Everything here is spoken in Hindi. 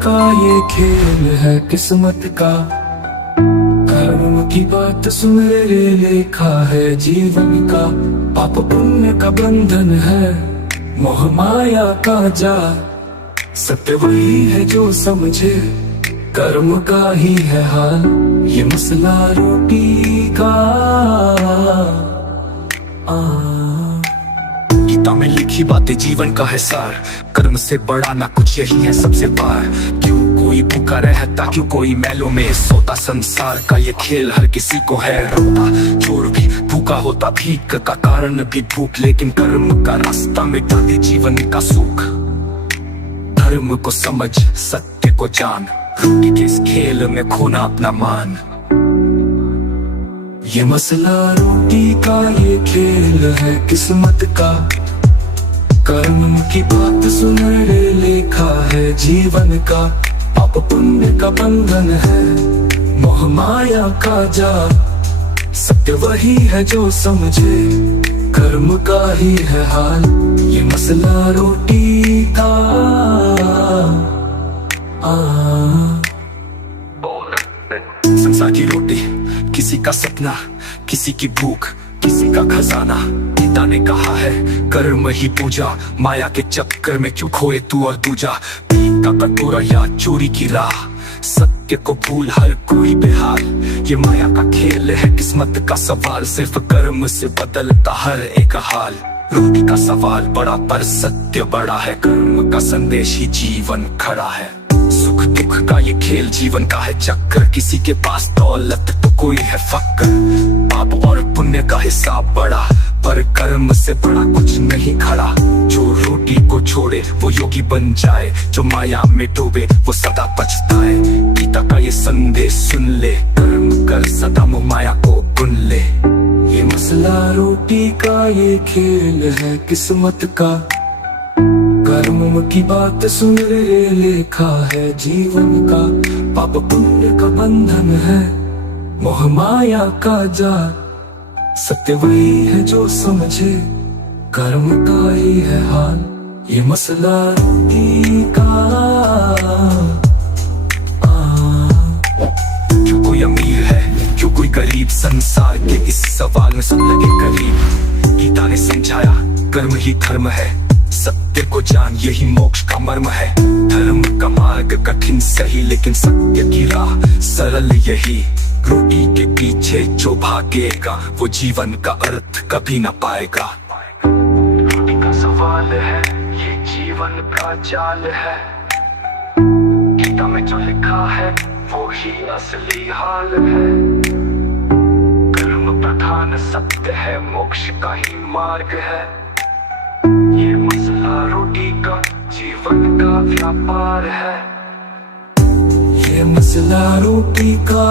का ये खेल है किस्मत का। कर्म की बात सुन रे, लेखा है जीवन का। पाप पुण्य का बंधन है, मोह माया का जाल। सत्य वही है जो समझे, कर्म का ही है हाल। ये मसला रोटी का। गीता में लिखी बातें जीवन का है सार। कर्म से बड़ा ना कुछ, यही है सबसे पार। क्यों कोई भूखा रहता, क्यों कोई मैलों में सोता। संसार का ये खेल हर किसी को है रोता। चोर भी भूखा होता, भीख का कारण भी भूख। लेकिन कर्म का रास्ता मिटा दे जीवन का सुख। धर्म को समझ, सत्य को जान, रोटी के इस खेल में खोना अपना मान। ये मसला रोटी का ये खेल है किस्मत का। कर्म की बात सुन रे, लेखा है जीवन का। पाप पुण्य का बंधन है, मोह माया का जाल। सत्य वही है जो समझे, कर्म का ही है हाल। ये मसला रोटी का। संसार की रोटी, किसी का सपना, किसी की भूख, किसी का खजाना। गीता ने कहा है कर्म ही पूजा। माया के चक्कर में क्यों खोए तू और दूजा। भीख का कटोरा या चोरी की राह, सत्य को भूल हर कोई बेहाल। ये माया का खेल है किस्मत का सवाल। सिर्फ कर्म से बदलता हर एक हाल। रोटी का सवाल बड़ा पर सत्य बड़ा है। कर्म का संदेश ही जीवन खड़ा है। सुख दुख का ये खेल जीवन का है चक्कर। किसी के पास दौलत तो कोई है फक्र। पाप और पुण्य का हिसाब बड़ा, पर कर्म से बड़ा कुछ नहीं खड़ा। जो रोटी को छोड़े वो योगी बन जाए। जो माया में डूबे वो सदा पछताए। गीता का ये संदेश सुन ले, कर्म कर सदा मोह माया को बुन ले। ये मसला रोटी का ये खेल है किस्मत का। कर्म की बात सुन रे, लेखा है जीवन का। पाप पुण्य का बंधन है, मोह माया का जाल। सत्य वही है जो समझे, कर्म का ही है हाल। ये मसला रोटी का। क्यों कोई अमीर है, क्यों कोई गरीब। संसार के इस सवाल में सब लगे करीब। गीता ने समझाया कर्म ही धर्म है। सत्य को जान, यही मोक्ष का मर्म है। धर्म का मार्ग कठिन सही, लेकिन सत्य की राह सरल यही। रोटी के पीछे जो भागेगा, वो जीवन का अर्थ कभी न पाएगा। रोटी का सवाल है, ये जीवन का जाल है। गीता में जो लिखा है वो ही असली हाल है। कर्म प्रधान सत्य है, मोक्ष का ही मार्ग है। ये मसला रोटी का जीवन का व्यापार है। ये मसला रोटी का।